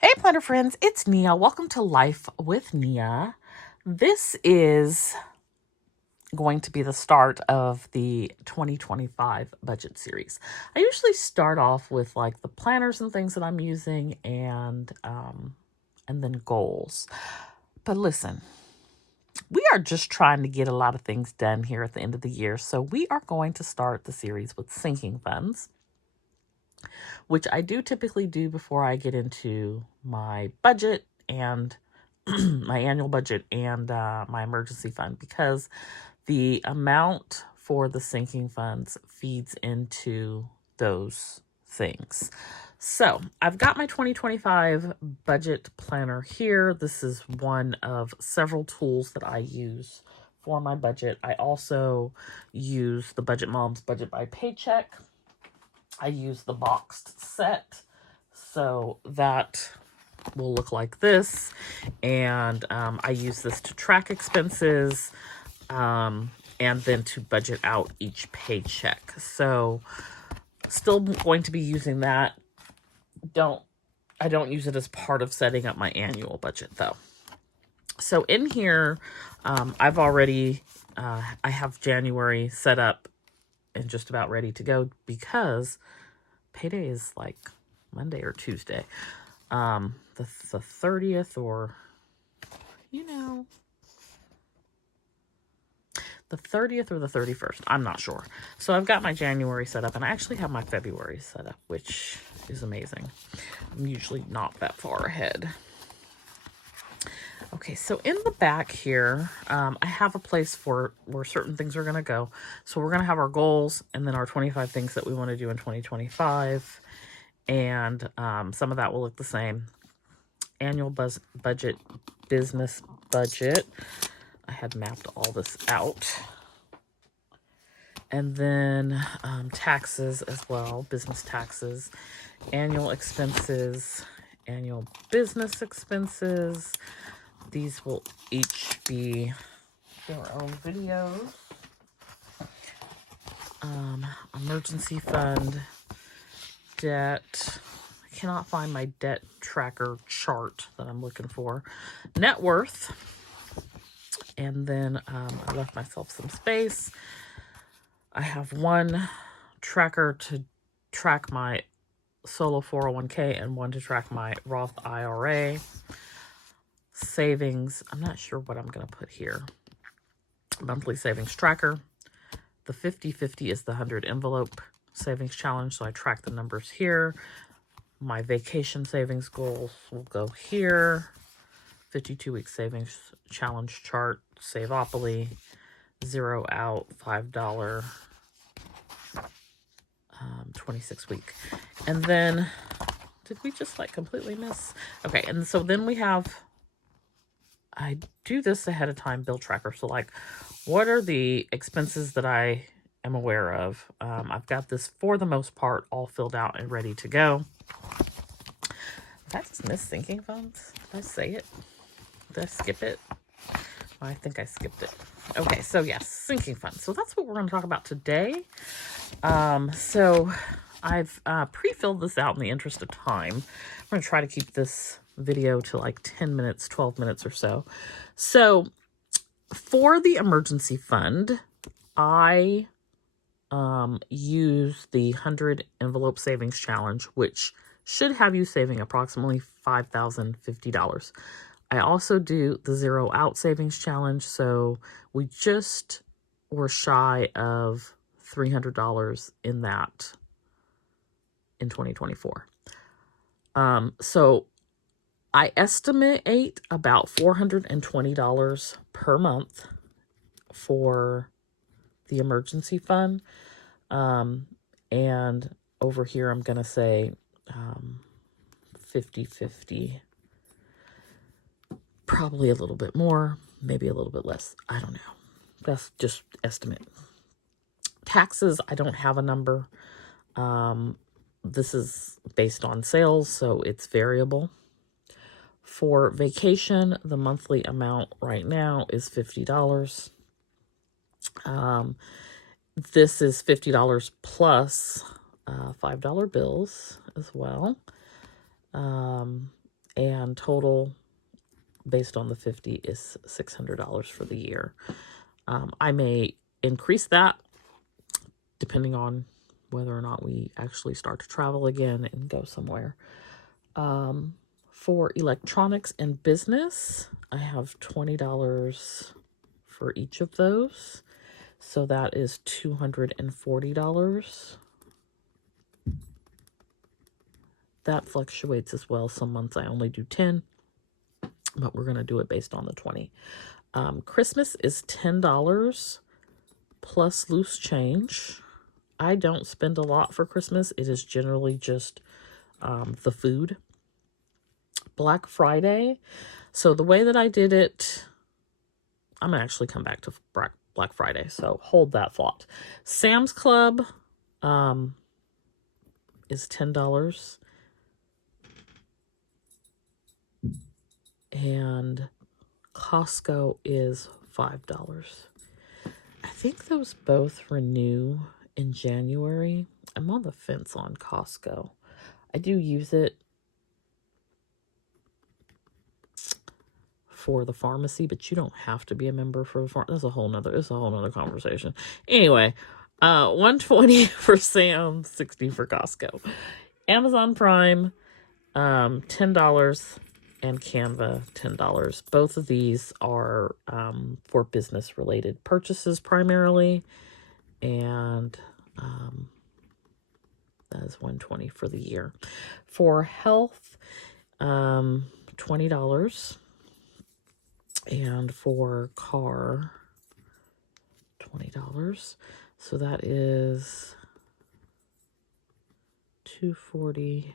Hey, planner friends, it's Nia. Welcome to Life with Nia. This is going to be the start of the 2025 budget series. I usually start off with like the planners and things that I'm using and then goals. But listen, we are just trying to get a lot of things done here at the end of the year. So we are going to start the series with sinking funds, which I do typically do before I get into my budget and my annual budget and my emergency fund, because the amount for the sinking funds feeds into those things. So I've got my 2025 budget planner here. This is one of several tools that I use for my budget. I also use the Budget Mom's Budget by Paycheck. I use the boxed set, so that will look like this. And I use this to track expenses and then to budget out each paycheck. So still going to be using that. I don't use it as part of setting up my annual budget though. So in here, I've already, I have January set up and just about ready to go because payday is like Monday or Tuesday. The 30th or, the 30th or the 31st. I'm not sure. So I've got my January set up, and I actually have my February set up, which is amazing. I'm usually not that far ahead. Okay, so in the back here, I have a place for where certain things are going to go. So we're going to have our goals and then our 25 things that we want to do in 2025. And some of that will look the same. Annual budget, business budget. I had mapped all this out. And then taxes as well, business taxes, annual expenses, annual business expenses. These will each be their own videos. Emergency fund, debt. I cannot find my debt tracker chart that I'm looking for. Net worth. And then I left myself some space. I have one tracker to track my solo 401k and one to track my Roth IRA. Savings, I'm not sure what I'm going to put here. Monthly savings tracker. The 50/50 is the 100 envelope savings challenge, so I track the numbers here. My vacation savings goals will go here. 52-week savings challenge chart, Saveopoly, 0 out, $5, 26-week. And then, did we just like completely miss? Okay, and so then we have, I do this ahead of time, bill tracker. So like, what are the expenses that I am aware of? I've got this for the most part all filled out and ready to go. Did I just miss sinking funds? Did I say it? Did I skip it? I think I skipped it. Okay, so yes, sinking funds. So that's what we're going to talk about today. So I've pre-filled this out in the interest of time. I'm going to try to keep this video to like 10 minutes, 12 minutes or so. So for the emergency fund, I use the 100 envelope savings challenge, which should have you saving approximately $5,050. I also do the 0 out savings challenge, so we just were shy of $300 in that in 2024. So I estimate about $420 per month for the emergency fund. And over here, I'm going to say 50/50. Probably a little bit more, maybe a little bit less. I don't know. That's just estimate. Taxes, I don't have a number. This is based on sales, so it's variable. For vacation, the monthly amount right now is $50. This is $50 plus $5 bills as well. and total based on the 50 is $600 for the year. I may increase that depending on whether or not we actually start to travel again and go somewhere. For electronics and business, I have $20 for each of those. So that is $240. That fluctuates as well. Some months I only do 10, but we're going to do it based on the 20. Christmas is $10 plus loose change. I don't spend a lot for Christmas. It is generally just the food. Black Friday. So the way that I did it, I'm going to actually come back to Black Friday. So hold that thought. Sam's Club is $10. And Costco is $5. I think those both renew in January. I'm on the fence on Costco. I do use it for the pharmacy, but you don't have to be a member for the pharmacy. That's a whole nother conversation. Anyway, $120 for Sam's, $60 for Costco. Amazon Prime, $10, and Canva, $10. Both of these are for business related purchases primarily, and that is $120 for the year. For health, $20, and for car, $20. So that is $240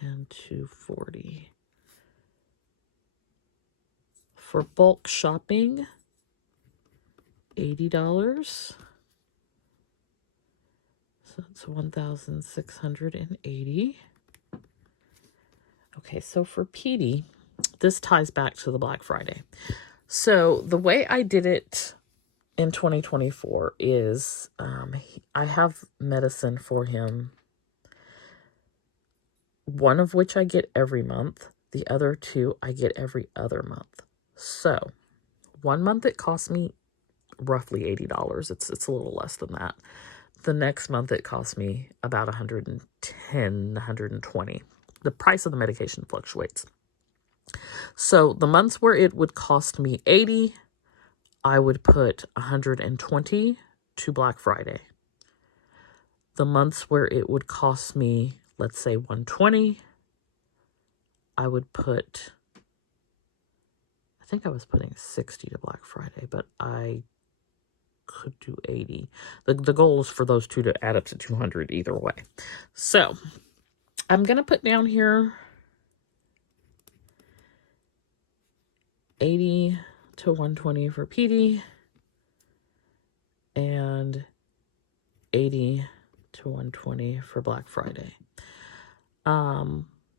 and $240. For bulk shopping, $80. So that's $1,680. Okay, so for PD, this ties back to the Black Friday. So the way I did it in 2024 is I have medicine for him, one of which I get every month. The other two I get every other month. So 1 month it costs me roughly $80. It's a little less than that. The next month it costs me about $110, $120. The price of the medication fluctuates. So the months where it would cost me $80, I would put $120 to Black Friday. The months where it would cost me, let's say $120, I would put, I think I was putting $60 to Black Friday, but I could do $80. The goal is for those two to add up to $200 either way. So I'm going to put down here $80 to $120 for PD and $80 to $120 for Black Friday.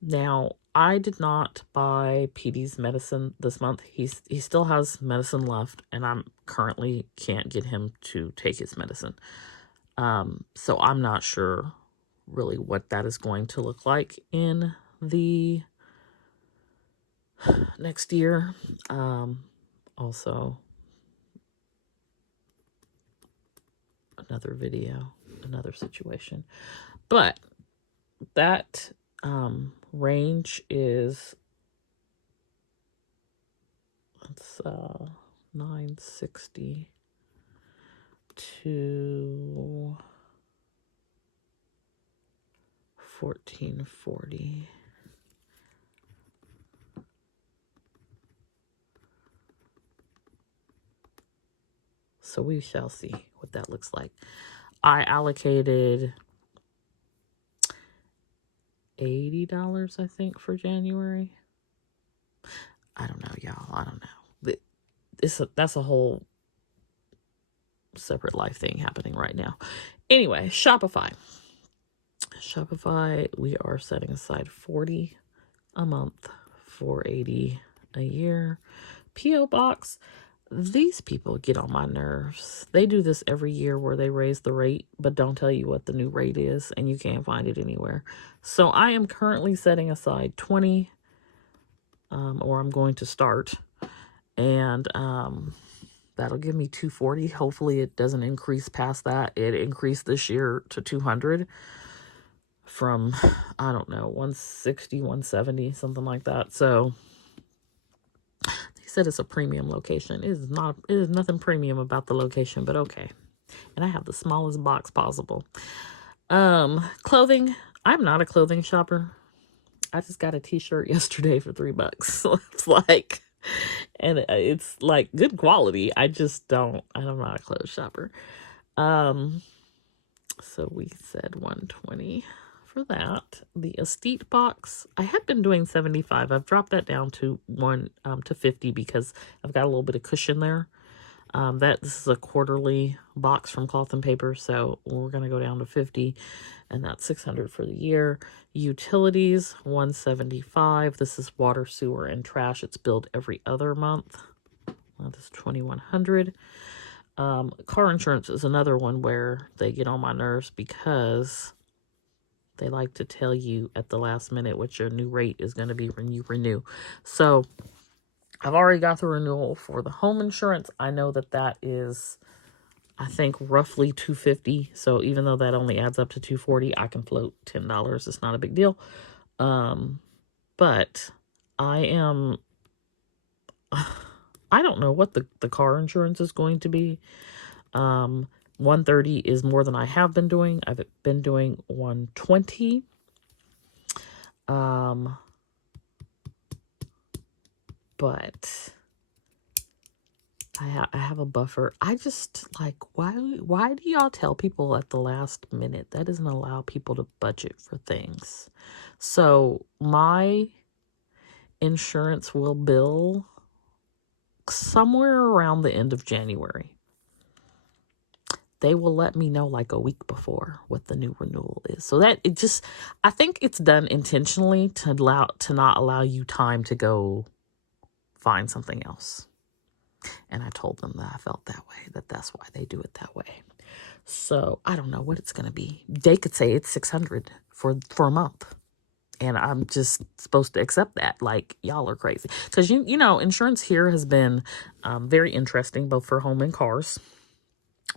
Now I did not buy PD's medicine this month. He still has medicine left, and I'm currently can't get him to take his medicine. So I'm not sure really what that is going to look like in the next year. Also, another video, another situation. But that range is, it's $960 to $1,440. So we shall see what that looks like. I allocated $80, I think, for January. I don't know, y'all. I don't know. That's a whole separate life thing happening right now. Anyway, Shopify. We are setting aside $40 a month for $80 a year. P.O. Box. These people get on my nerves. They do this every year where they raise the rate, but don't tell you what the new rate is, and you can't find it anywhere. So I am currently setting aside $20 or I'm going to start. And that'll give me 240. Hopefully it doesn't increase past that. It increased this year to 200 from, I don't know, 160, 170, something like that. So they said it's a premium location. It is not, it is nothing premium about the location, but okay. And I have the smallest box possible. Clothing. I'm not a clothing shopper. I just got a t-shirt yesterday for $3. So it's like, and it's like good quality. I'm not a clothes shopper. So we said 120 for that. The estate box, I had been doing 75. I've dropped that down to 50 because I've got a little bit of cushion there. This is a quarterly box from Cloth and Paper, so we're going to go down to 50, and that's 600 for the year. Utilities, 175. This is water, sewer, and trash. It's billed every other month. This is 2,100. Car insurance is another one where they get on my nerves because they like to tell you at the last minute what your new rate is going to be when you renew. So I've already got the renewal for the home insurance. I know that is, I think, roughly $250. So even though that only adds up to $240, I can float $10. It's not a big deal. But I don't know what the car insurance is going to be. 130 is more than I have been doing. I've been doing 120. But I have a buffer. I just like, why do y'all tell people at the last minute? That doesn't allow people to budget for things. So my insurance will bill somewhere around the end of January. They will let me know like a week before what the new renewal is. So that I think it's done intentionally to not allow you time to go find something else. And I told them that I felt that way, that's why they do it that way. So I don't know what it's going to be. They could say it's 600 for a month. And I'm just supposed to accept that. Like, y'all are crazy. Because, you know, insurance here has been very interesting, both for home and cars,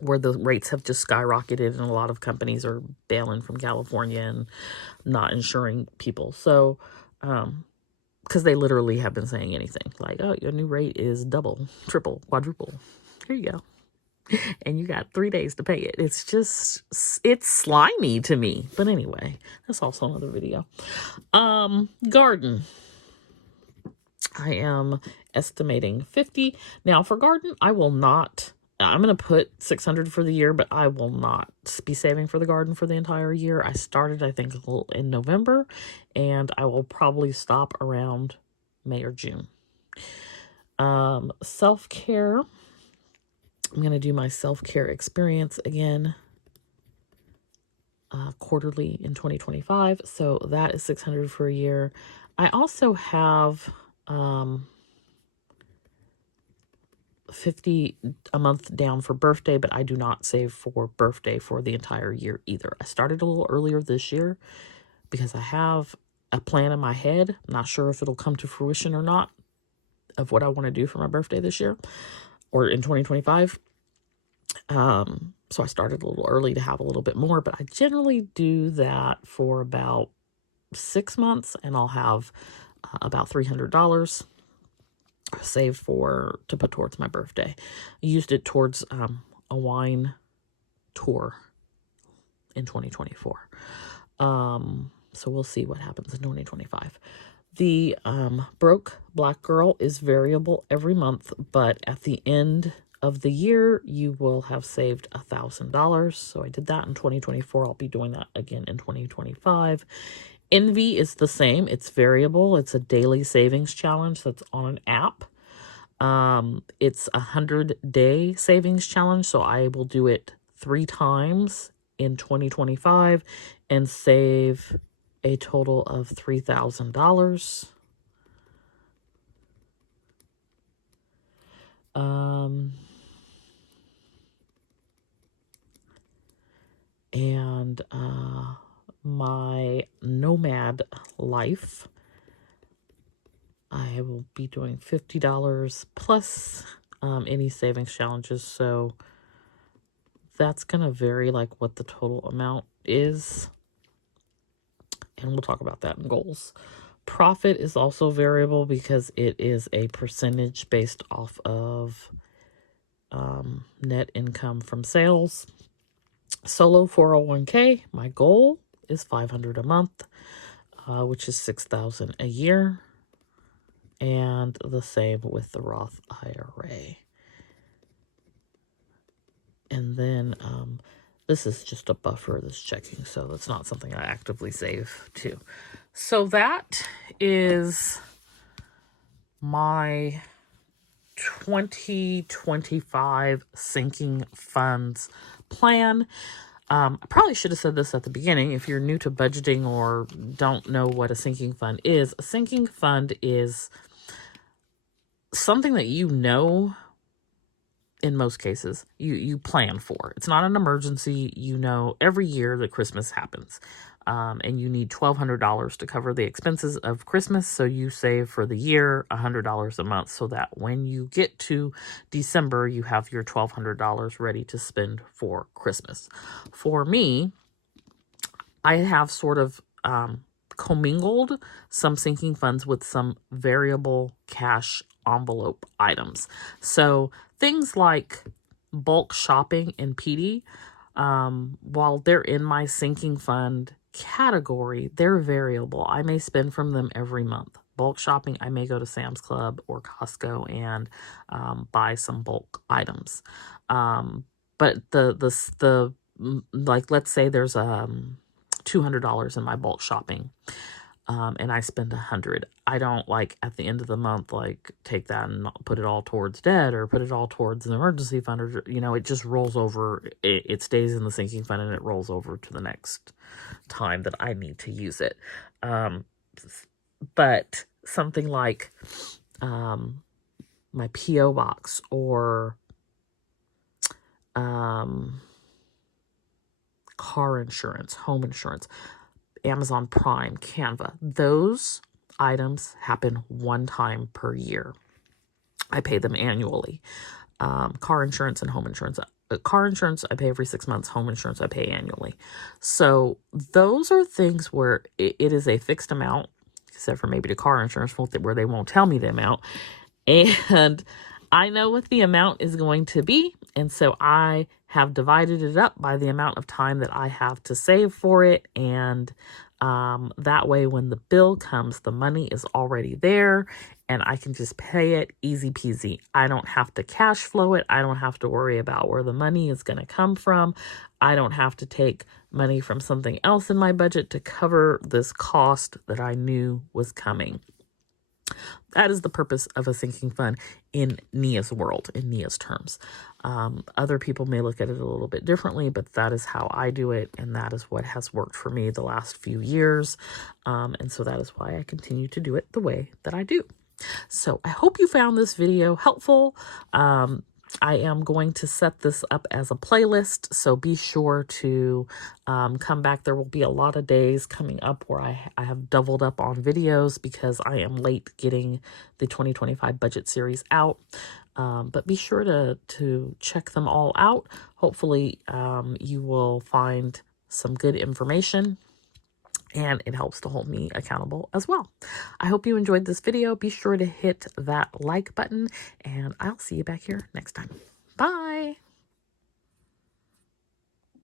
where the rates have just skyrocketed and a lot of companies are bailing from California and not insuring people. So, because they literally have been saying anything like, oh, your new rate is double, triple, quadruple. Here you go. And you got 3 days to pay it. It's slimy to me. But anyway, that's also another video. Garden. I am estimating 50. Now for garden, I'm going to put 600 for the year, but I will not be saving for the garden for the entire year. I started, I think, in November, and I will probably stop around May or June. Self-care. I'm going to do my self-care experience again quarterly in 2025. So that is 600 for a year. I also have 50 a month down for birthday, but I do not save for birthday for the entire year either. I started a little earlier this year because I have a plan in my head. I'm not sure if it'll come to fruition or not of what I want to do for my birthday this year or in 2025. So I started a little early to have a little bit more, but I generally do that for about 6 months, and I'll have about $300 saved to put towards my birthday. I used it towards a wine tour in 2024. So we'll see what happens in 2025. The broke black girl is variable every month, but at the end of the year, you will have saved $1,000. So I did that in 2024. I'll be doing that again in 2025. Envy is the same. It's variable. It's a daily savings challenge that's on an app. It's a 100-day savings challenge. So I will do it 3 times in 2025 and save a total of $3,000. And my nomad life, I will be doing $50 plus any savings challenges. So that's going to vary like what the total amount is. And we'll talk about that in goals. Profit is also variable because it is a percentage based off of net income from sales. Solo 401k, my goal is $500 a month, which is $6,000 a year. And the same with the Roth IRA. And then this is just a buffer, this checking, so that's not something I actively save to. So that is my 2025 sinking funds plan. I probably should have said this at the beginning. If you're new to budgeting or don't know what a sinking fund is, a sinking fund is something that you know, in most cases, you plan for. It's not an emergency. You know, every year that Christmas happens, and you need $1,200 to cover the expenses of Christmas. So you save for the year $100 a month so that when you get to December, you have your $1,200 ready to spend for Christmas. For me, I have sort of commingled some sinking funds with some variable cash envelope items. So things like bulk shopping and PD, while they're in my sinking fund category, they're variable. I may spend from them every month. Bulk shopping, I may go to Sam's Club or Costco and buy some bulk items. But the like, let's say there's $200 in my bulk shopping, and I spend $100. I don't like at the end of the month like take that and put it all towards debt or put it all towards an emergency fund, or it just rolls over. It stays in the sinking fund and it rolls over to the next time that I need to use it. But something like my PO box or car insurance, home insurance, Amazon Prime, Canva, those items happen one time per year. I pay them annually. Car insurance and home insurance. Car insurance, I pay every 6 months. Home insurance, I pay annually. So those are things where it is a fixed amount, except for maybe the car insurance where they won't tell me the amount. And I know what the amount is going to be. And so I have divided it up by the amount of time that I have to save for it. And that way, when the bill comes, the money is already there and I can just pay it easy peasy. I don't have to cash flow it. I don't have to worry about where the money is going to come from. I don't have to take money from something else in my budget to cover this cost that I knew was coming. That is the purpose of a sinking fund in Nia's world, in Nia's terms. Other people may look at it a little bit differently, but that is how I do it, and that is what has worked for me the last few years. And so that is why I continue to do it the way that I do. So I hope you found this video helpful. I am going to set this up as a playlist, so be sure to come back. There will be a lot of days coming up where I have doubled up on videos because I am late getting the 2025 budget series out. But be sure to check them all out. Hopefully you will find some good information, and it helps to hold me accountable as well. I hope you enjoyed this video. Be sure to hit that like button, and I'll see you back here next time. Bye.